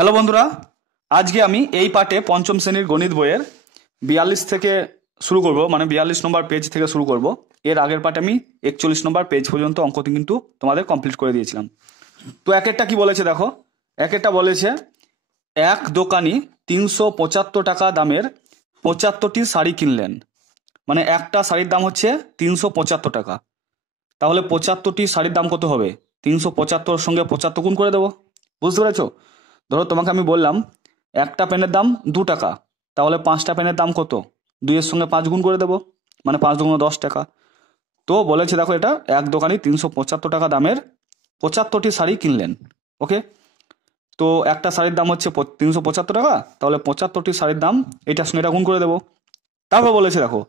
Hello বন্ধুরা, আজকে আমি এই পাঠে পঞ্চম শ্রেণীর গণিত বইয়ের 42 থেকে শুরু করব, মানে 42 নম্বর পেজ থেকে শুরু করব। এর আগের পাঠে আমি 41 নম্বর পেজ পর্যন্ত অঙ্ক কিন্তু তোমাদের কমপ্লিট করে দিয়েছিলাম। তো এক একটা কি বলেছে দেখো, এক একটা বলেছে এক দোকানি 375 টাকা দামের 75টি শাড়ি কিনলেন। মানে একটা শাড়ির দাম হচ্ছে 375 টাকা, তাহলে 75টি শাড়ির দাম কত হবে? 375 সঙ্গে 75 গুণ করে দেবো। বুঝতে পেরেছো? ধরো তোমাকে আমি বললাম একটা পেনের দাম 2 টাকা, তাহলে 5টা পেনের দাম কত? 2-এর সঙ্গে 5 গুণ করে দেবো, মানে 5 দুগুণ 10 টাকা। তো বলেছে দেখো, এটা এক দোকানি 375 টাকা দামের 75টি শাড়ি কিনলেন। ওকে, তো একটা শাড়ির দাম হচ্ছে 375 টাকা, তাহলে 75টি শাড়ির দাম এটার সঙ্গে এটা গুণ করে দেবো। তারপর বলেছে দেখো,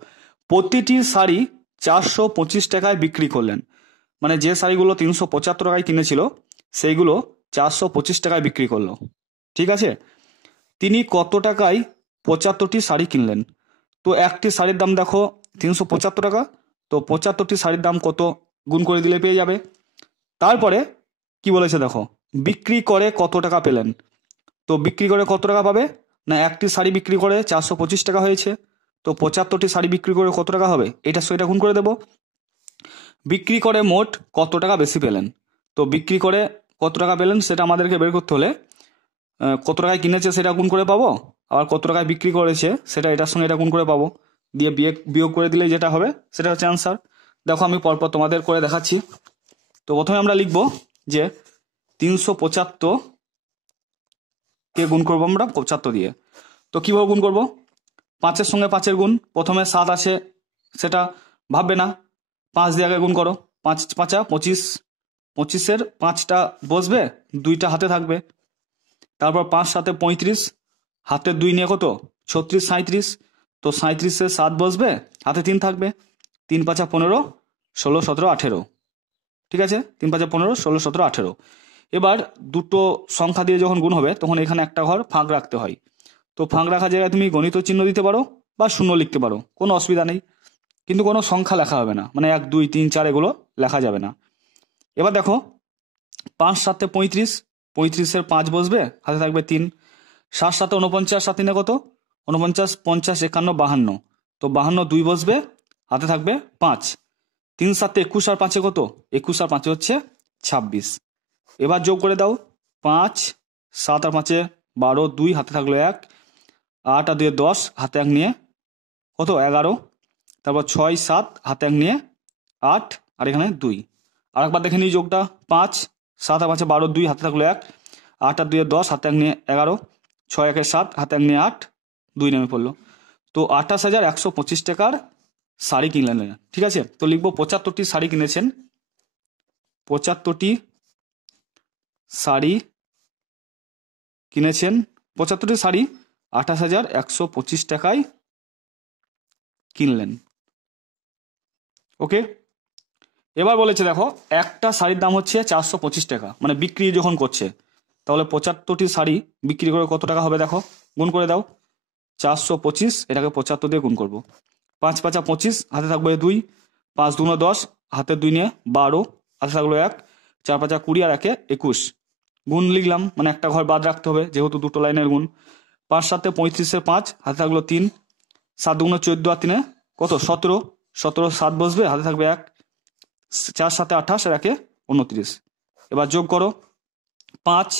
প্রতিটি শাড়ি 425 টাকায় বিক্রি করলেন। মানে যে শাড়িগুলো 375 টাকায় কিনেছিল সেইগুলো 425 টাকায় বিক্রি করলো। ঠিক আছে, তিনি কত টাকায় 75টি শাড়ি কিনলেন? তো একটি শাড়ির দাম দেখো 375 টাকা, তো 75টি শাড়ির দাম কত গুণ করে দিলে পেয়ে যাবে। তারপরে কি বলেছে দেখো, বিক্রি করে কত টাকা পেলেন? তো বিক্রি করে কত টাকা পাবে না, একটি শাড়ি বিক্রি করে 425 টাকা হয়েছে, তো 75টি শাড়ি বিক্রি করে কত টাকা হবে, এটার সঙ্গে এটা গুণ করে দেবো। বিক্রি করে মোট কত টাকা বেশি পেলেন? তো বিক্রি করে কত টাকা পেলেন সেটা আমাদেরকে বের করতে হলে কত টাকায় কিনেছে সেটা গুণ করে পাবো, আবার কত টাকায় বিক্রি করেছে সেটা এটার সঙ্গে এটা গুণ করে পাবো, দিয়ে বিয়োগ করে দিলে যেটা হবে সেটা হচ্ছে অ্যান্সার। দেখো আমি পরপর তোমাদের করে দেখাচ্ছি। তো প্রথমে আমরা লিখব যে 375 কে গুণ করবো আমরা 75 দিয়ে। তো কিভাবে গুণ করব? 5-এর সঙ্গে 5-এর গুণ, প্রথমে 7 আছে সেটা ভাববে না, 5 দিয়ে আগে গুণ করো। 5 5 25, 25-এর 5টা বসবে, 2টা হাতে থাকবে। তারপর 5 7 35, হাতে 2 নিয়ে কত 36 37, তো 37-এর 7 বসবে, হাতে 3 থাকবে। 3 5 15, 16 17 18। ঠিক আছে, 3 5 15 16 17 18। এবার দুটো সংখ্যা দিয়ে যখন গুণ হবে তখন এখানে একটা ঘর ফাঁক রাখতে হয়। তো ফাঁক রাখা জায়গায় তুমি গণিত চিহ্ন দিতে পারো বা শূন্য লিখতে পারো, কোনো অসুবিধা নেই, কিন্তু কোনো সংখ্যা লেখা হবে না, মানে 1 2 3 4 এগুলো লেখা যাবে না। এবার দেখো 5 7 35, 35-এর 5 বসবে, হাতে থাকবে 3। 7 7 49, 7 3 কত 49, 50 51 52, তো 52 2 বসবে, হাতে থাকবে 5। 3 7 21 আর 5 কত 21 আর 5 হচ্ছে 26। এবার যোগ করে দাও, 5 7 আর 5 12, 2 হাতে থাকলো 1, 8 আর 2 10, হাতে 1 নিয়ে কত 11। তারপর 6 7, হাতে 1 নিয়ে 8, আর এখানে 2। আর একবার দেখে নিই যোগটা, 5 7 আর 5 12, 2 হাতে থাকলো 1, 8 আর 2 10, হাতে 1 নিয়ে 11, 6 1 7, হাতে 1 নিয়ে 8, 2 নেমে পড়লো। তো 28,125 টাকার শাড়ি কিনলেন। ঠিক আছে, তো লিখবো 75টি শাড়ি কিনেছেন, 75টি শাড়ি কিনেছেন, 75টি শাড়ি 28,125 টাকায় কিনলেন। ওকে, এবার বলেছে দেখো একটা শাড়ির দাম হচ্ছে 425 টাকা, মানে বিক্রি যখন করছে, তাহলে 75টি শাড়ি বিক্রি করে কত টাকা হবে দেখো, গুণ করে দাও। 425 এটাকে 75 দিয়ে গুণ করবো। 5 5 25, হাতে থাকবে 2, 5 2 10, হাতে 2 নিয়ে 12, হাতে থাকলো 1, 4 5 20 আর 1 21, গুণ লিখলাম, মানে একটা ঘর বাদ রাখতে হবে যেহেতু দুটো লাইনের গুণ। 5 7 35-এর 5, হাতে থাকলো 3, 7 2 14 আর 3 কত 17, 17 7 বসবে, হাতে থাকবে 1, 4 7 28 আর 1 29। এবার যোগ করো, 5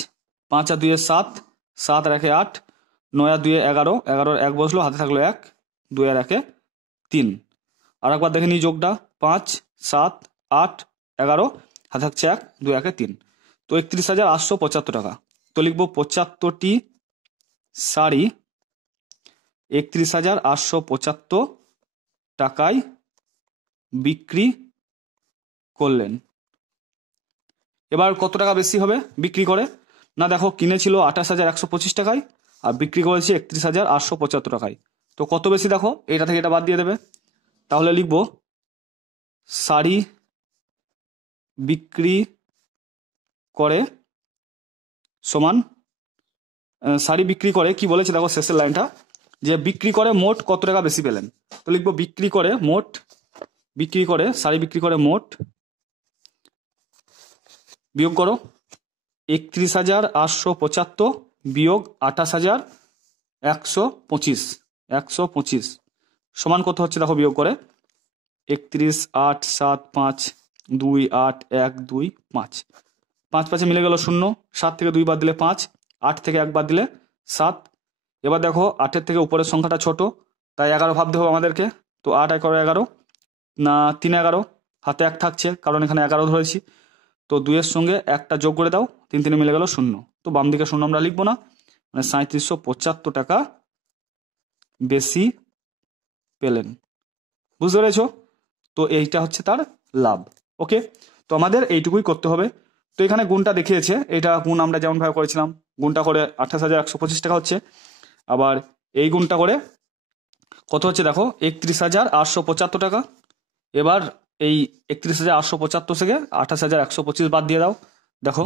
5 আর 2 7, 7 আর 1 8, 9 আর 2 11, 11 1 বসলো, হাতে থাকলো 1, 2 আর 1 3। আর একবার দেখে নিই যোগটা, 5 7 8 11, হাতে থাকছে 1, 2 1 3, তো 31,875 টাকা। তো লিখবো 75টি শাড়ি 31,875 টাকায় বিক্রি করলেন। এবার কত টাকা বেশি হবে বিক্রি করে? না দেখো, কিনেছিল 28,125 টাকায় আর বিক্রি করেছে 31,875 টাকায়, তো কত বেশি দেখো, এটা থেকে এটা বাদ দিয়ে দেবে। তাহলে লিখবো শাড়ি বিক্রি করে সমান, শাড়ি বিক্রি করে কি বলেছে দেখো শেষের লাইনটা, যে বিক্রি করে মোট কত টাকা বেশি পেলেন। তো লিখবো বিক্রি করে মোট, বিক্রি করে শাড়ি বিক্রি করে মোট, বিয়োগ করো 31,875 বিয়োগ 28,125, 125 সমান কত হচ্ছে দেখো বিয়োগ করে 31, 8, 7, 5, 2, 8, 1, 2, 5, 5 5 মিলে গেল 0, 7 থেকে 2 বাদ দিলে 5, 8 থেকে 1 বাদ দিলে 7। এবার দেখো 8-এর থেকে উপরের সংখ্যাটা ছোট, তাই 11 ভাবতে হবে আমাদেরকে। তো 8 1 11 না 3 11, হাতে 1 থাকছে কারণ এখানে 11 ধরেছি। তো 2-এর সঙ্গে 1টা যোগ করে দাও, 3 3 মিলে গেল 0। তো বাম দিকে 0 আমরা লিখবো না, মানে 3775 টাকা বেশি পেলেন। বুঝতে পেরেছো? তো এইটা হচ্ছে তার লাভ। ওকে, তো আমাদের এইটুকুই করতে হবে। তো এখানে গুণটা দেখিয়েছে, এটা গুণ আমরা যেমনভাবে করেছিলাম, গুণটা করে 28,125 টাকা হচ্ছে। আবার এই গুণটা করে কত হচ্ছে দেখো 31,875 টাকা। এবার এই 31,875 থেকে 28,125 বাদ দিয়ে দাও, দেখো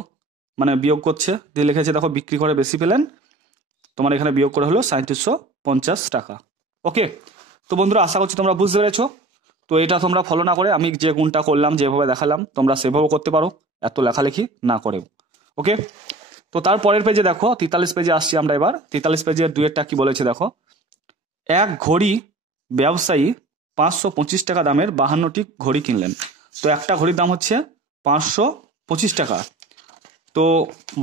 মানে বিয়োগ করছে, দিয়ে লিখেছে দেখো বিক্রি করে বেশি পেলেন, তোমার এখানে বিয়োগ করে হলো 3750 টাকা। ওকে, তো বন্ধুরা আশা করছি তোমরা বুঝতে পেরেছো। তো এটা তোমরা ফলো না করে আমি যে গুণটা করলাম, যেভাবে দেখালাম, তোমরা সেভাবেও করতে পারো, এত লেখালেখি না করেও। ওকে, তো তারপরের পেজে দেখো 43 পেজে আসছি আমরা। এবার 43 পেজের 2-এরটা কি বলেছে দেখো, এক ঘড়ি ব্যবসায়ী 525 টাকা দামের 52টি ঘড়ি কিনলেন। তো একটা ঘড়ির দাম হচ্ছে 525 টাকা। তো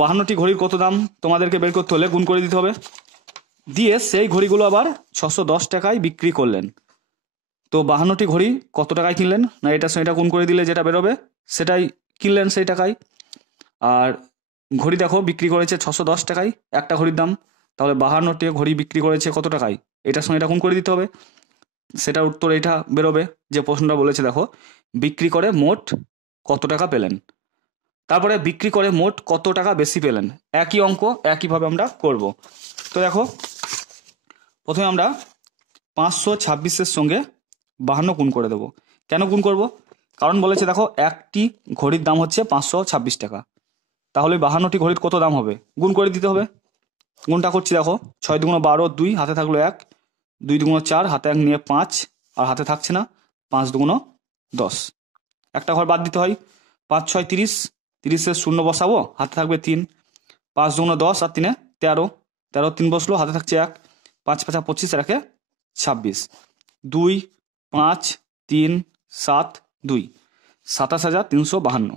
52টি ঘড়ির কত দাম তোমাদেরকে বের করতে হলে গুণ করে দিতে হবে, দিয়ে সেই ঘড়িগুলো আবার 610 টাকায় বিক্রি করলেন। তো 52টি ঘড়ি কত টাকায় কিনলেন, না এটা সেটা গুণ করে দিলে যেটা বেরোবে সেটাই কিনলেন সেই টাকায়। আর ঘড়ি দেখো বিক্রি করেছে 610 টাকায় একটা ঘড়ির দাম, তাহলে 52টি ঘড়ি বিক্রি করেছে কত টাকায়, এটার সঙ্গে এটা গুণ করে দিতে হবে, সেটার উত্তর এটা বেরোবে যে প্রশ্নটা বলেছে দেখো বিক্রি করে মোট কত টাকা পেলেন। তারপরে বিক্রি করে মোট কত টাকা বেশি পেলেন, একই অঙ্ক একইভাবে আমরা করব। তো দেখো প্রথমে আমরা 526-এর সঙ্গে 52 গুণ করে দেবো। কেন গুণ করব, কারণ বলেছে দেখো একটি ঘড়ির দাম হচ্ছে 526 টাকা, তাহলে 52টি ঘড়ির কত দাম হবে, গুণ করে দিতে হবে। গুণটা করছি দেখো, 6 2 12, 2 হাতে থাকলো 1, 2 2 4, হাতে 1 নিয়ে 5, আর হাতে থাকছে না, 5 2 10, একটা ঘর বাদ দিতে হয়, 5 6 30, 30-এর 0 বসাবো, হাতে থাকবে 3, 5 2 10 আর 3 13, 13 3 বসলো, হাতে থাকছে 1, 5 5 25, রাখে 26, 2 5 3 7 2, 27,352।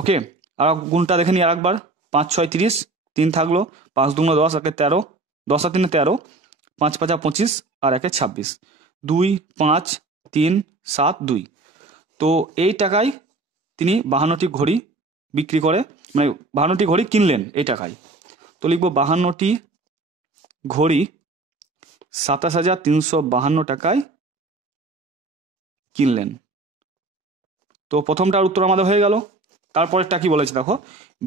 ওকে, আর গুণটা দেখে নিই আরেকবার, 5 6 30, 3 থাকলো, 5 2 10, একে 13, 10 আর 3 13, 5 5 25 আর একে 26, 2 5 3 7 2। তো এই টাকায় তিনি 52টি ঘড়ি বিক্রি করে, মানে 52টি ঘড়ি কিনলেন এই টাকায়। তো লিখবো 52টি ঘড়ি 27,352 টাকায় কিনলেন। তো প্রথমটার উত্তর আমাদের হয়ে গেল। তারপরেরটা কি বলেছে দেখো,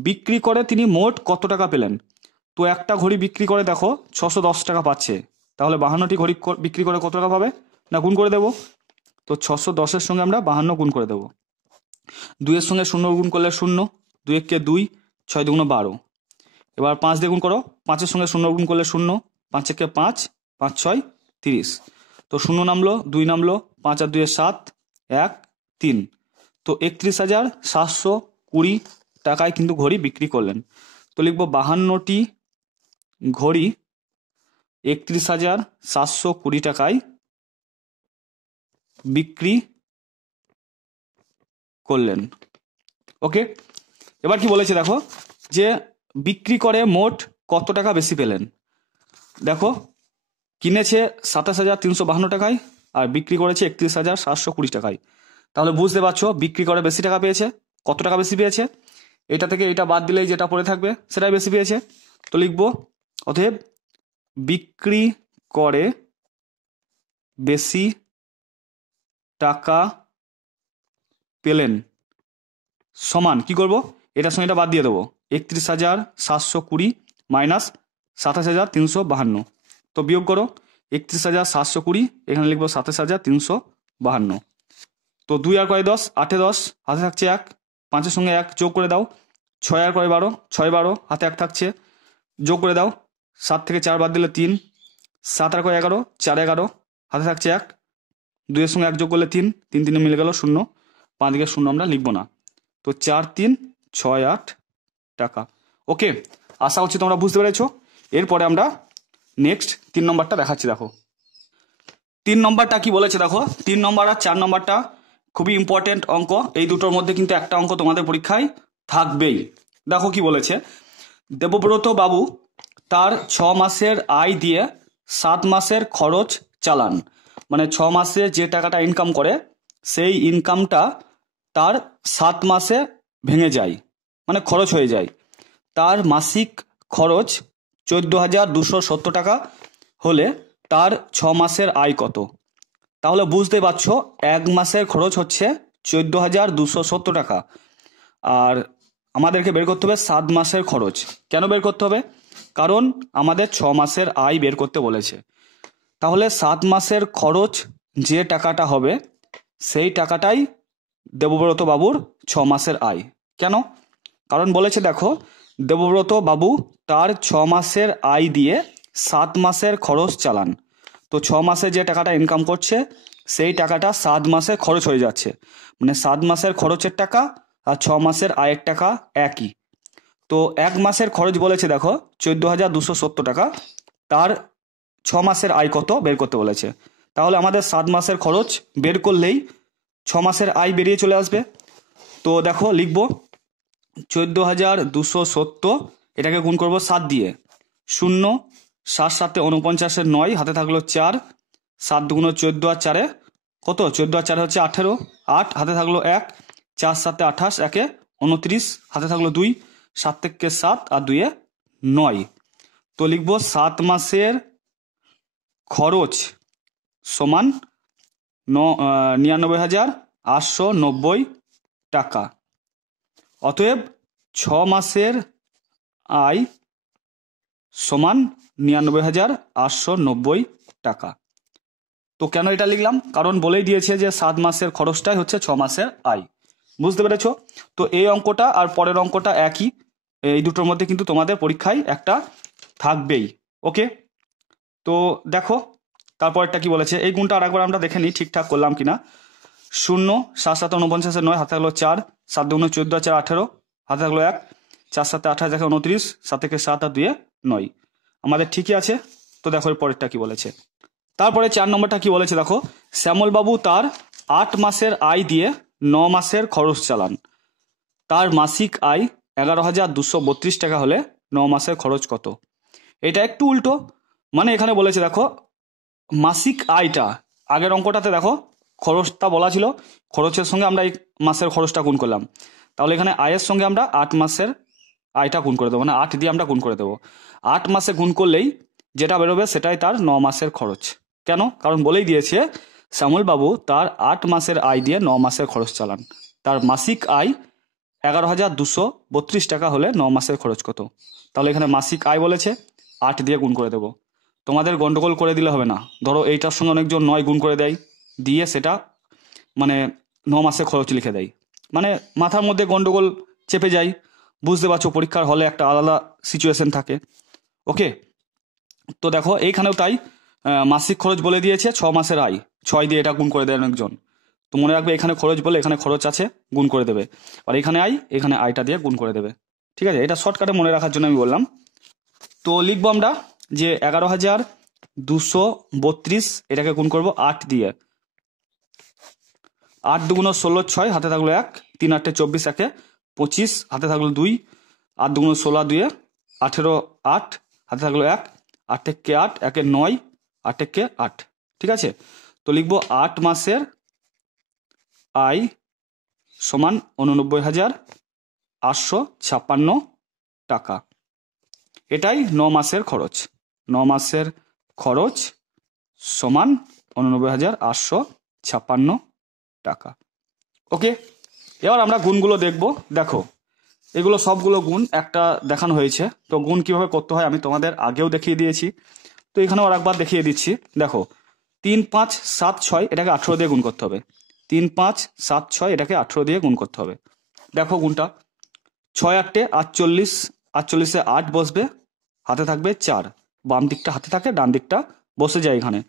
বিক্রি করে তিনি মোট কত টাকা পেলেন। তো একটা ঘড়ি বিক্রি করে দেখো 610 টাকা পাচ্ছে, তাহলে 52টি ঘড়ি বিক্রি করে কত টাকা পাবে, না গুণ করে দেবো। তো 610-এর সঙ্গে আমরা 52 গুণ করে দেবো, 2-এর সঙ্গে 0 গুণ করলে 0, 2 1 2, 6 2 12। এবার 5 দিয়ে গুণ করো, 5-এর সঙ্গে 0 গুণ করলে 0, 5 1 5, 5 6 30। তো 0 নামলো, 2 নামলো, 5 আর 2 7, 1 3। তো 31,720 টাকায় কিন্তু ঘড়ি বিক্রি করলেন। তো লিখবো 52টি ঘড়ি 31,720 টাকায় বিক্রি করলেন। ওকে, এবার কি বলেছে দেখো, যে বিক্রি করে মোট কত টাকা বেশি পেলেন। দেখো কিনেছে 27,352 টাকায় আর বিক্রি করেছে 31,720 টাকায়, তাহলে বুঝতে পারছো বিক্রি করে বেশি টাকা পেয়েছে। কত টাকা বেশি পেয়েছে, এটা থেকে এটা বাদ দিলেই যেটা পড়ে থাকবে সেটাই বেশি পেয়েছে। তো লিখবো অতএব বিক্রি করে বেশি টাকা পেলেন সমান কি করব, এটার সঙ্গে এটা বাদ দিয়ে দেবো, 31,720 মাইনাস 27,352। তো বিয়োগ করো 31,720, এখানে লিখবো 27,352। তো 2 আর কয় 10, 8 10, হাতে থাকছে 1, 5-এর সঙ্গে 1 যোগ করে দাও, 6 আর কয় 12, 6 12, হাতে 1 থাকছে, যোগ করে দাও, 7 থেকে 4 বাদ দিলে 3, 7 আর কয় 11, 4 11, হাতে থাকছে 1, 2-এর সঙ্গে 1 যোগ করলে 3, 3 3 মিলে গেল 0, 5 দিকে 0 আমরা লিখবো না। তো 4 3 6 8 টাকা। ওকে, আশা করছি তোমরা বুঝতে পেরেছো। এরপরে আমরা নেক্সট 3 নম্বরটা দেখাচ্ছি। দেখো 3 নম্বরটা কি বলেছে, দেখো 3 নম্বর আর 4 নম্বরটা খুবই ইম্পর্টেন্ট অঙ্ক। এই দুটোর মধ্যে কিন্তু একটা অঙ্ক তোমাদের পরীক্ষায় থাকবেই। দেখো কি বলেছে, দেবব্রত বাবু তার 6 মাসের আয় দিয়ে 7 মাসের খরচ চালান। মানে 6 মাসে যে টাকাটা ইনকাম করে সেই ইনকামটা তার 7 মাসে ভেঙে যায়, মানে খরচ হয়ে যায়। তার মাসিক খরচ 14,270 টাকা হলে তার 6 মাসের আয় কত? তাহলে বুঝতে পারছো 1 মাসের খরচ হচ্ছে 14,270 টাকা, আর আমাদেরকে বের করতে হবে 7 মাসের খরচ। কেন বের করতে হবে? কারণ আমাদের 6 মাসের আয় বের করতে বলেছে। তাহলে 7 মাসের খরচ যে টাকাটা হবে সেই টাকাটাই দেবব্রত বাবুর 6 মাসের আয়। কেন? কারণ বলেছে দেখো, দেবব্রত বাবু তার 6 মাসের আয় দিয়ে 7 মাসের খরচ চালান। তো 6 মাসে যে টাকাটা ইনকাম করছে সেই টাকাটা 7 মাসে খরচ হয়ে যাচ্ছে, মানে 7 মাসের খরচের টাকা আর 6 মাসের আয়ের টাকা একই। তো 1 মাসের খরচ বলেছে দেখো 14,270 টাকা, তার 6 মাসের আয় কত বের করতে বলেছে। তাহলে আমাদের 7 মাসের খরচ বের করলেই 6 মাসের আয় বেরিয়ে চলে আসবে। তো দেখো লিখবো 14,270, এটাকে গুণ করবো 7 দিয়ে, 0, 7 7 49, 9 হাতে থাকলো 4, 7 2 14 আর 4 কত? 14 আর 4 হচ্ছে 18, 8 হাতে থাকলো 1, 4 7 28, 1 29 হাতে থাকলো 2, 7 থেকে 7 আর 2 9। তো লিখবো 7 মাসের খরচ সমান 99,890 টাকা। অতএব 6 মাসের আয় সমান 99,890 টাকা। তো কেন এটা লিখলাম? কারণ বলেই দিয়েছে যে 7 মাসের খরচটাই হচ্ছে 6 মাসের আয়। বুঝতে পেরেছো? তো এই অঙ্কটা আর পরের অঙ্কটা একই, এই দুটোর মধ্যে কিন্তু তোমাদের পরীক্ষায় একটা থাকবেই। ওকে, তো দেখো তারপরটা কি বলেছে, এই গুণটা আরেকবার আমরা দেখে নিই ঠিকঠাক করলাম কিনা। 0, 7 7 49, 9 হাতে থাকলো 4, 7 2 14 4 18 হাতে থাকলো 1, 4 7 28 29, 7 থেকে 7 আর 2 9। আমাদের ঠিকই আছে। তো দেখো এর পরেরটা কি বলেছে। তারপরে 4 নম্বরটা কি বলেছে দেখো, শ্যামলবাবু তার 8 মাসের আয় দিয়ে 9 মাসের খরচ চালান। তার মাসিক আয় 11,232 টাকা হলে 9 মাসের খরচ কত? এটা একটু উল্টো, মানে এখানে বলেছে দেখো মাসিক আয়টা, আগের অঙ্কটাতে দেখো খরচটা বলা ছিল, খরচের সঙ্গে আমরা এই মাসের খরচটা গুণ করলাম। তাহলে এখানে আয়ের সঙ্গে আমরা 8 মাসের আয়টা গুণ করে দেবো, মানে 8 দিয়ে আমরা গুণ করে দেবো। 8 মাসে গুণ করলেই যেটা বেরোবে সেটাই তার 9 মাসের খরচ। কেন? কারণ বলেই দিয়েছে শ্যামলবাবু তার 8 মাসের আয় দিয়ে 9 মাসের খরচ চালান। তার মাসিক আয় 11,232 টাকা হলে 9 মাসের খরচ কত? তাহলে এখানে মাসিক আয় বলেছে, 8 দিয়ে গুণ করে দেবো। তোমাদের গন্ডগোল করে দিলে হবে না। ধরো এইটার সঙ্গে অনেকজন 9 গুণ করে দেয়, দিয়ে সেটা মানে 9 মাসের খরচ লিখে দেয়, মানে মাথার মধ্যে গন্ডগোল চেপে যায়। বুঝতে পারছো, পরীক্ষার হলে একটা আলাদা সিচুয়েশন থাকে। ওকে, তো দেখো এইখানেও তাই, মাসিক খরচ বলে দিয়েছে 6 মাসের আয়, 6 দিয়ে এটা গুণ করে দেয় অনেকজন। তো মনে রাখবে এখানে খরচ বলে এখানে খরচ আছে, গুণ করে দেবে, আর এখানে আয় এখানে আয়টা দিয়ে গুণ করে দেবে। ঠিক আছে, এটা শর্টকাটে মনে রাখার জন্য আমি বললাম। তো লিখবো আমরা যে 11,232, এটাকে গুণ করবো 8 দিয়ে, 8 2 16 6 হাতে থাকলো 1, 3 8 24 1 25 হাতে থাকলো 2, 8 2 16 2 18 8 হাতে থাকলো 1, 8 থেকে 8 1 9, 8 থেকে 8। ঠিক আছে, তো লিখবো 8 মাসের আয় সমান 89,856 টাকা। এটাই 9 মাসের খরচ। 9 মাসের খরচ সমান 89,856 টাকা। ওকে, এবার আমরা গুণগুলো দেখব। দেখো এগুলো সবগুলো গুণ একটা দেখানো হয়েছে, তো গুণ কিভাবে করতে হয় আমি তোমাদের আগেও দেখিয়ে দিয়েছি, তো এখানেও আরেকবার দেখিয়ে দিচ্ছি। দেখো 3 5 7 6 এটাকে 18 দিয়ে গুণ করতে হবে, 3 5 7 6 এটাকে 18 দিয়ে গুণ করতে হবে। দেখো গুণটা 6 8 48, 48-এ 8 বসবে, হাতে থাকবে 4, বাম দিকটা হাতে থাকে, ডান দিকটা বসে যায় এখানে।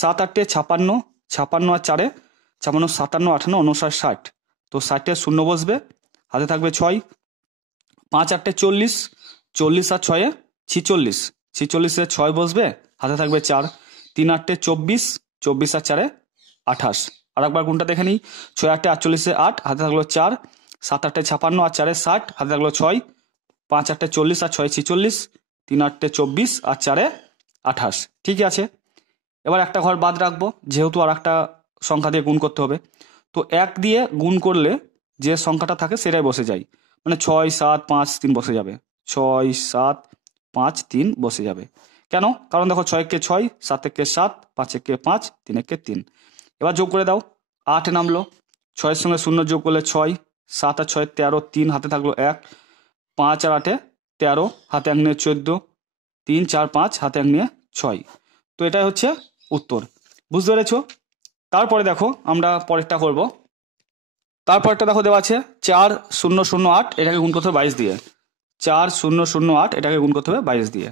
7 8 56, 56 আর 4, 56 57 58 59 60, তো 60-এ 0 বসবে, হাতে থাকবে 6, 5 8 40, 40 আর 6 46, 46-এ 6 বসবে, হাতে থাকবে 4, 3 8 24, 24 আর 4 28। আর একবার গুণটা দেখে নিই, 6 8 48-এ 8, হাতে থাকলো 4, 7 8 56 আর 4 60, হাতে থাকলো 6, 5 8 40 আর 6 46, 3 8 24 আর 4 28। ঠিক আছে, এবার একটা ঘর বাদ রাখবো, যেহেতু আর একটা সংখ্যা দিয়ে গুণ করতে হবে। তো 1 দিয়ে গুণ করলে যে সংখ্যাটা থাকে সেটাই বসে যায়, মানে 6 7 5 3 বসে যাবে, 6 7 5 3 বসে যাবে। কেন? কারণ দেখো 6 কে 6, 7 কে 7, 5 কে 5, 3 কে 3। এবার যোগ করে দাও, 8 নামলো, 6-এর সঙ্গে 0 যোগ করলে 6, 7 আর 6 13, 3 হাতে থাকলো 1, 5 আর 8 13, হাতে 1 নিয়ে 14, 3 4 5 হাতে 1 নিয়ে 6। তো এটাই হচ্ছে উত্তর, বুঝতে পেরেছো? তারপরে দেখো আমরা পরেরটা করব। তারপরটা দেখো দেওয়া আছে 4008, এটাকে গুণ করতে হবে 22 দিয়ে। 4008 এটাকে গুণ করতে হবে 22 দিয়ে।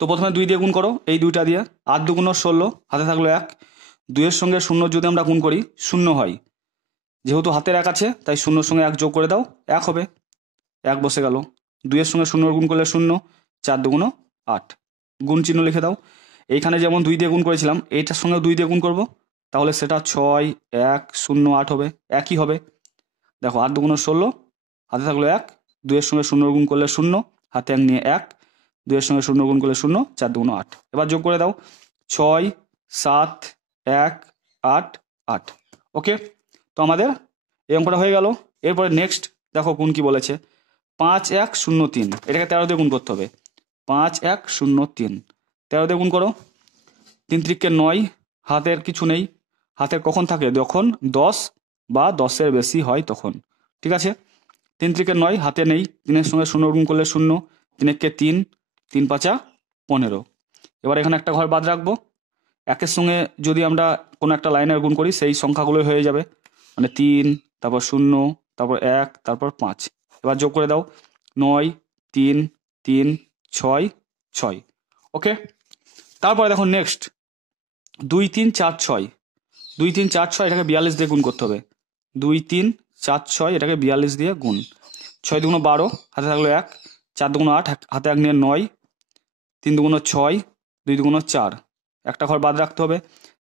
তো প্রথমে 2 দিয়ে গুণ করো, এই 2টা দিয়ে। 8 2 16, হাতে থাকলো 1, 2-এর সঙ্গে 0 যদি আমরা গুণ করি 0 হয়, যেহেতু হাতের 1 আছে তাই 0-এর সঙ্গে 1 যোগ করে দাও, 1 হবে, 1 বসে গেল। 2-এর সঙ্গে 0 গুণ করলে 0, 4 2 8, গুণ চিহ্ন লিখে দাও। এইখানে যেমন 2 দিয়ে গুণ করেছিলাম, এইটার সঙ্গে 2 দিয়ে গুণ করব, তাহলে সেটা 6 1 0 8 হবে, একই হবে। দেখো 8 2 16, হাতে থাকলো 1, 2-এর সঙ্গে 0 গুণ করলে 0, হাতে 1 নিয়ে 1, 2-এর সঙ্গে 0 গুণ করলে 0, 4 2 8। এবার যোগ করে দাও, 6 7 1 8 8। ওকে, তো আমাদের এই অঙ্কটা হয়ে গেল। এরপরে নেক্সট দেখো গুণ কি বলেছে, 5 1 0 3, এটাকে 13 দিয়ে গুণ করতে হবে। 5 1 0 3, 13 দিয়ে গুণ করো, 3 3 9, হাতের কিছু নেই, হাতের কখন থাকে? যখন 10 বা 10-এর বেশি হয় তখন। ঠিক আছে, 3 3 9, হাতে নেই, 3-এর সঙ্গে 0 গুণ করলে 0, 3 1 3, 3 5 15। এবার এখানে একটা ঘর বাদ রাখবো, 1-এর সঙ্গে যদি আমরা কোনো একটা লাইনের গুণ করি সেই সংখ্যাগুলো হয়ে যাবে, মানে 3, তারপর 0, তারপর 1, তারপর 5। এবার যোগ করে দাও, 9 3 3 6 6। ওকে, তারপরে দেখো নেক্সট 2 3 4 6, 2 3 4 6, এটাকে 42 দিয়ে গুণ করতে হবে। 2 3 4 6, এটাকে 42 দিয়ে গুণ। 6 2 12, হাতে থাকলো 1, 4 2 8, হাতে 1 নিয়ে 9, 3 2 6, 2 2 4, একটা ঘর বাদ রাখতে হবে।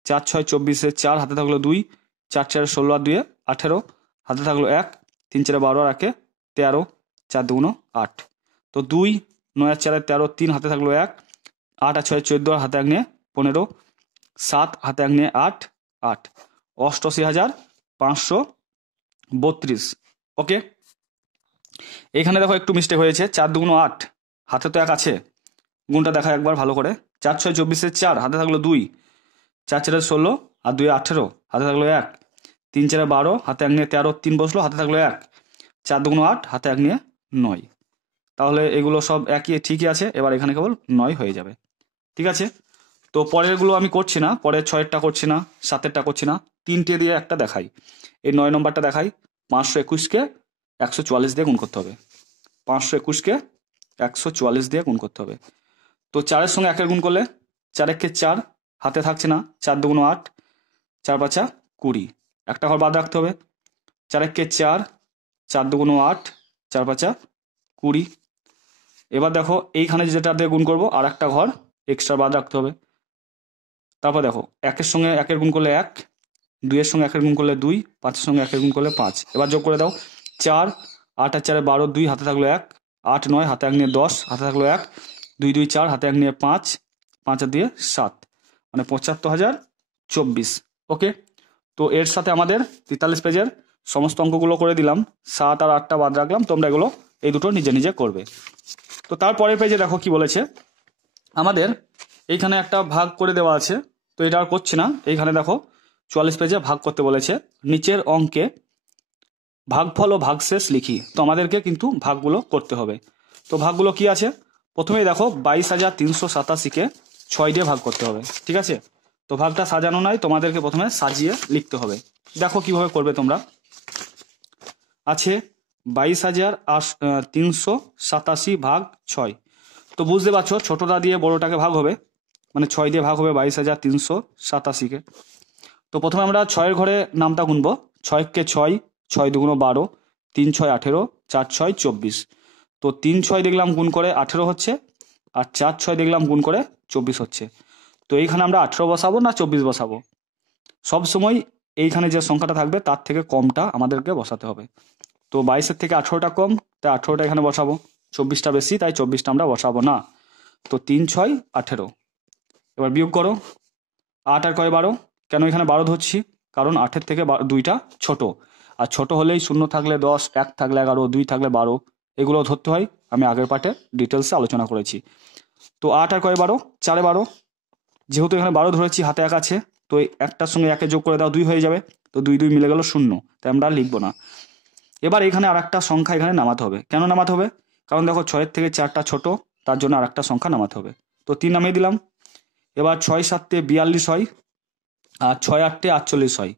4 6 24-এ 4, হাতে থাকলো 2, 4 4 16 আর 2 18, হাতে থাকলো 1, 3 4 12 আর 1 13, 4 2 8। তো 2 9 আর 4 13, 3 হাতে থাকলো 1, 8 আর 6 14, আর হাতে 1 নিয়ে 15, 7 হাতে 1 নিয়ে 8 8, 88,532। ওকে, এখানে দেখো একটু মিস্টেক হয়েছে, 4 2 8, হাতে তো 1 আছে, গুণটা দেখা একবার ভালো করে। 4 6 24-এ 4, হাতে থাকলো 2, 4 4 16 আর 2 18, হাতে থাকলো 1, 3 4 12, হাতে 1 নিয়ে 13, 3 বসলো, হাতে থাকলো 1, 4 2 8, হাতে 1 নিয়ে 9। তাহলে এগুলো সব একই, ঠিকই আছে। এবার এখানে কেবল 9 হয়ে যাবে। ঠিক আছে, তো পরেরগুলো আমি করছি না, পরের 6-এরটা করছি না, 7-এরটা করছি না, 3টে দিয়ে একটা দেখাই। এই 9 নম্বরটা দেখাই, 521-কে 144 দিয়ে গুণ করতে হবে। 521-কে 144 দিয়ে গুণ করতে হবে। তো 4-এর সঙ্গে 1-এর গুণ করলে 4 1 4, হাতে থাকছে না, 4 2 8, 4 5 20, একটা ঘর বাদ রাখতে হবে। 4 1 4, 4 2 8, 4 5 20। এবার দেখো এইখানে যেটা দিয়ে গুণ করবো আর একটা ঘর এক্সট্রা বাদ রাখতে হবে। তারপর দেখো 1-এর সঙ্গে 1-এর গুণ করলে 1, 2-এর সঙ্গে 1-এর গুণ করলে 2, 5-এর সঙ্গে 1-এর গুণ করলে 5। এবার যোগ করে দাও, 4 8 আর 4 12, 2 হাতে থাকলো 1, 8 9, হাতে 1 নিয়ে 10, হাতে থাকলো 1, 2 2 4, হাতে 1 নিয়ে 5, 5 আর 2 7, মানে 75,024। ওকে, তো এর সাথে আমাদের 43 পেজের সমস্ত অঙ্কগুলো করে দিলাম, 7 আর 8টা বাদ রাখলাম, তোমরা এগুলো এই দুটো নিজে নিজে করবে। তো তারপরের পেজে দেখো কি বলেছে আমাদের, এইখানে একটা ভাগ করে দেওয়া আছে, তো এটা আর করছি না। এইখানে দেখো 44 পেজে ভাগ করতে বলেছে, নিচের অঙ্কে ভাগফল ও ভাগশেষ লিখি। তো আমাদেরকে কিন্তু ভাগগুলো করতে হবে। তো ভাগগুলো কি আছে, প্রথমেই দেখো 22,387-কে 6 দিয়ে ভাগ করতে হবে। ঠিক আছে, তো ভাগটা সাজানো নয়, তোমাদেরকে প্রথমে সাজিয়ে লিখতে হবে। দেখো কিভাবে করবে তোমরা। আছে 22,387 ভাগ 6। তো বুঝতে পারছো ছোটটা দিয়ে বড়টাকে ভাগ হবে, মানে 6 দিয়ে ভাগ হবে 22,387-কে। তো প্রথমে আমরা 6-এর ঘরে নামটা গুনবো। 6 কে 6, 6 2 12, 3 6 18, 4 6 24। তো 3 6 দেখলাম গুণ করে 18 হচ্ছে, আর 4 6 দেখলাম গুণ করে 24 হচ্ছে। তো এইখানে আমরা 18 বসাবো না 24 বসাবো? সবসময় এইখানে যে সংখ্যাটা থাকবে তার থেকে কমটা আমাদেরকে বসাতে হবে। তো 22-এর থেকে 18টা কম, তাই 18টা এখানে বসাবো। 24টা বেশি, তাই 24টা আমরা বসাবো না। তো 3 6 18। এবার বিয়োগ করো। 8 আর কয় 12। কেন এখানে 12 ধরছি? কারণ 8-এর থেকে 2টা ছোট, আর ছোট হলেই 0 থাকলে 10, 1 থাকলে 11, 2 থাকলে 12, এগুলো ধরতে হয়। আমি আগের পার্টে ডিটেলসে আলোচনা করেছি। তো 8 আর কয় 12, 4 12। যেহেতু এখানে 12 ধরেছি, হাতে 1 আছে, তো একটার সঙ্গে 1 যোগ করে দাও, 2 হয়ে যাবে। তো 2 2 মিলে গেল 0, তাই আমরা লিখবো না। এবার এখানে আর একটা সংখ্যা এখানে নামাতে হবে। কেন নামাতে হবে? কারণ দেখো 6-এর থেকে 4টা ছোট, তার জন্য আর একটা সংখ্যা নামাতে হবে। তো 3 নামিয়ে দিলাম। এবার 6 7 42 হয়, আর 6 8 48 হয়।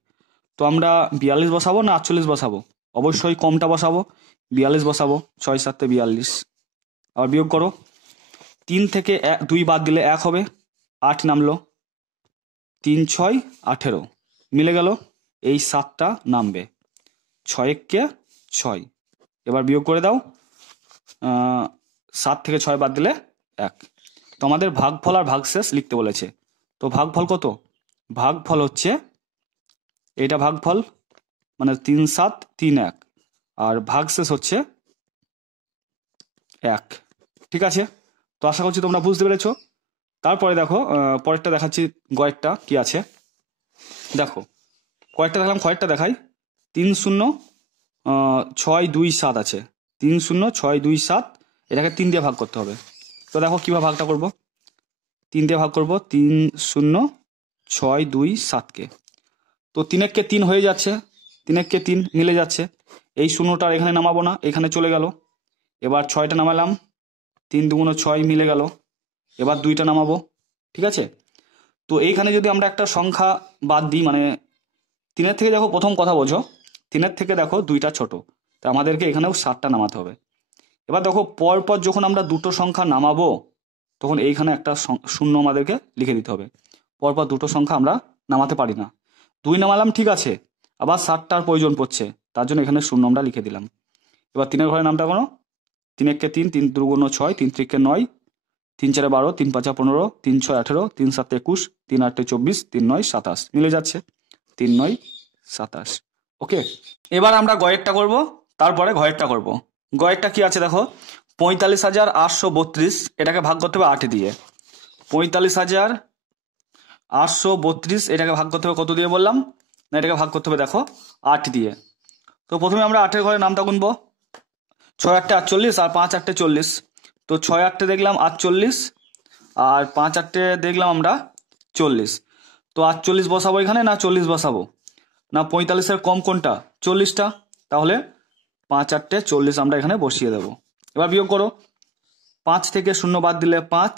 তো আমরা 42 বসাবো না 48 বসাবো? অবশ্যই কমটা বসাবো, 42 বসাবো। 6 7 42। আবার বিয়োগ করো। 3 থেকে 2 বাদ দিলে 1 হবে, 8 নামলো। 3 6 18 মিলে গেল, এই 7টা নামবে। 6 কে 6। এবার বিয়োগ করে দাও। 7 থেকে 6 বাদ দিলে 1। তো আমাদের ভাগফল আর ভাগশেষ লিখতে বলেছে। তো ভাগফল কত? ভাগফল হচ্ছে এটা ভাগফল, মানে 3 7 3 1, আর ভাগশেষ হচ্ছে 1। ঠিক আছে, তো আশা করছি তোমরা বুঝতে পেরেছো। তারপরে দেখো পরেরটা দেখাচ্ছি, গয়েরটা কি আছে দেখো। কয়েকটা দেখালাম, কয়েকটা দেখাই। 3 0 6 2 7 আছে। 3 0 6 2 7, এটাকে 3 দিয়ে ভাগ করতে হবে। তো দেখো কিভাবে ভাগটা করব। 3 দিয়ে ভাগ করব, 3 0 6 2 7কে। তো 3 1 কে 3 হয়ে যাচ্ছে, 3 1 কে 3 মিলে যাচ্ছে। এই শূন্যটা এখানে নামাবো না, এখানে চলে গেল। এবার 6টা নামালাম, 3 2 6 মিলে গেল। এবার 2টা নামাবো। ঠিক আছে, তো এইখানে যদি আমরা একটা সংখ্যা বাদ দিই, মানে 3-এর থেকে দেখো, প্রথম কথা বোঝো, 3-এর থেকে দেখো 2টা ছোট, তো আমাদেরকে এখানেও 7টা নামাতে হবে। এবার দেখো পরপর যখন আমরা দুটো সংখ্যা নামাবো, তখন এইখানে একটা শূন্য আমাদেরকে লিখে দিতে হবে। পরপর দুটো সংখ্যা আমরা নামাতে পারি না। 2 নামালাম ঠিক আছে, আবার 7টার প্রয়োজন পড়ছে, তার জন্য এখানে শূন্য আমরা লিখে দিলাম। এবার 3-এর ঘরের নামটা কোনো, 3 1 কে 3, 3 2 6, 3 3 কে 9, 3 4 12, 3 5 15, 3 6 18, 3 7 21, 3 8 24, 3 9 27 মিলে যাচ্ছে। 3 9 27। ওকে, এবার আমরা গয়েরটা করব, তারপরে ঘয়েরটা করব। গয়েরটা কি আছে দেখো, 45,832, এটাকে ভাগ করতে হবে 8 দিয়ে। 45,832 এটাকে ভাগ করতে হবে কত দিয়ে বললাম না, এটাকে ভাগ করতে হবে দেখো 8 দিয়ে। তো প্রথমে আমরা 8-এর ঘরে নামটা গুনবো। 6 8 48 আর 5 8 40। তো 6 8 দেখলাম 48, আর 5 8 দেখলাম আমরা 40। তো 48 বসাবো এখানে না 40 বসাবো? না 45-এর কম কোনটা? 40টা। তাহলে 5 8 40 আমরা এখানে বসিয়ে দেবো। এবার বিয়োগ করো। 5 থেকে 0 বাদ দিলে 5।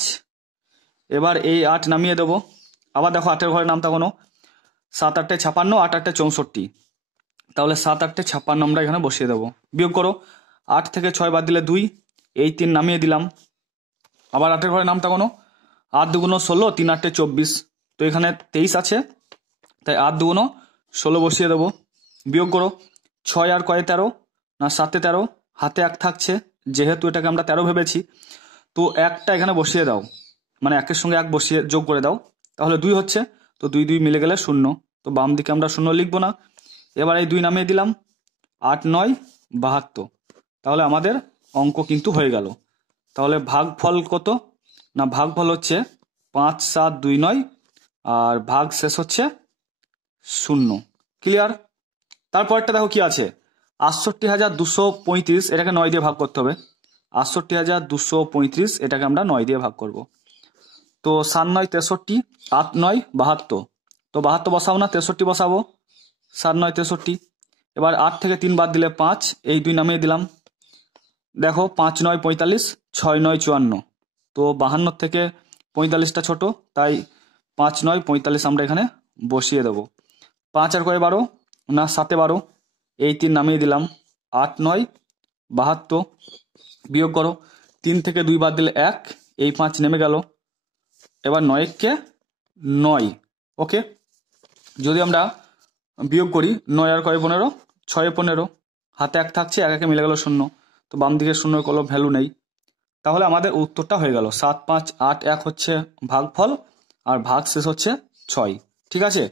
এবার এই 8 নামিয়ে দেবো। আবার দেখো 8-এর ঘরের নামটা কোনো, 7 8 56, 8 8 64। তাহলে 7 8 56 আমরা এখানে বসিয়ে দেবো। বিয়োগ করো। 8 থেকে 6 বাদ দিলে 2, এই 3 নামিয়ে দিলাম। আবার 8-এর ঘরের নামটা কোনো, 8 2 16, 3 8 24। তো এখানে 23 আছে, তাই 8 2 16 বসিয়ে দেবো। বিয়োগ করো। 6 আর কয়ে 13, না 7 13, হাতে 1 থাকছে, যেহেতু এটাকে আমরা 13 ভেবেছি, তো 1টা এখানে বসিয়ে দাও, মানে 1-এর সঙ্গে 1 বসিয়ে যোগ করে দাও, তাহলে 2 হচ্ছে। তো 2 2 মিলে গেলে 0, তো বাম দিকে আমরা 0 লিখবো না। এবার এই 2 নামিয়ে দিলাম। 8 9 72। তাহলে আমাদের অঙ্ক কিন্তু হয়ে গেল। তাহলে ভাগফল কত? না ভাগফল হচ্ছে 5 7 2 9, আর ভাগ শেষ হচ্ছে 0। ক্লিয়ার? তারপরটা দেখো কি আছে, 68,235, এটাকে 9 দিয়ে ভাগ করতে হবে। 68,235 এটাকে আমরা 9 দিয়ে ভাগ করব। তো 7 9 63, 8 9 72। তো 72 বসাবো না 63 বসাবো। 7 9 63। এবার 8 থেকে 3 বাদ দিলে 5, এই 2 নামিয়ে দিলাম। দেখো 5 9 45, 6 9 54। তো 52 থেকে 45টা ছোট, তাই 5 9 45 আমরা এখানে বসিয়ে দেবো। 5 আর কয়ে 12, না 7 12, এই 3 নামিয়ে দিলাম। 8 9 72। বিয়োগ করো। 3 থেকে 2 বাদ দিলে 1, এই 5 নেমে গেল। এবার 9 কে 9। ওকে, যদি আমরা বিয়োগ করি, 9 আর কয়ে 15, 6 15, হাতে 1 থাকছে, 1 1 মিলে গেল 0। তো বাম দিকের শূন্যর কোনো ভ্যালু নেই। তাহলে আমাদের উত্তরটা হয়ে গেল 7, 5, 8, 1 হচ্ছে ভাগফল, আর ভাগ শেষ হচ্ছে 6। ঠিক আছে,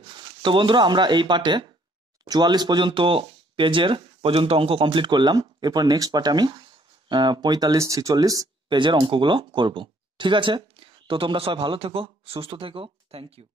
তো বন্ধুরা আমরা এই পার্টে 44 পর্যন্ত পেজের পর্যন্ত অঙ্ক কমপ্লিট করলাম। এরপর নেক্সট পার্টে আমি 45, 46 পেজের অঙ্কগুলো করব। ঠিক আছে, তো তোমরা সবাই ভালো থেকো, সুস্থ থেকো। Thank you.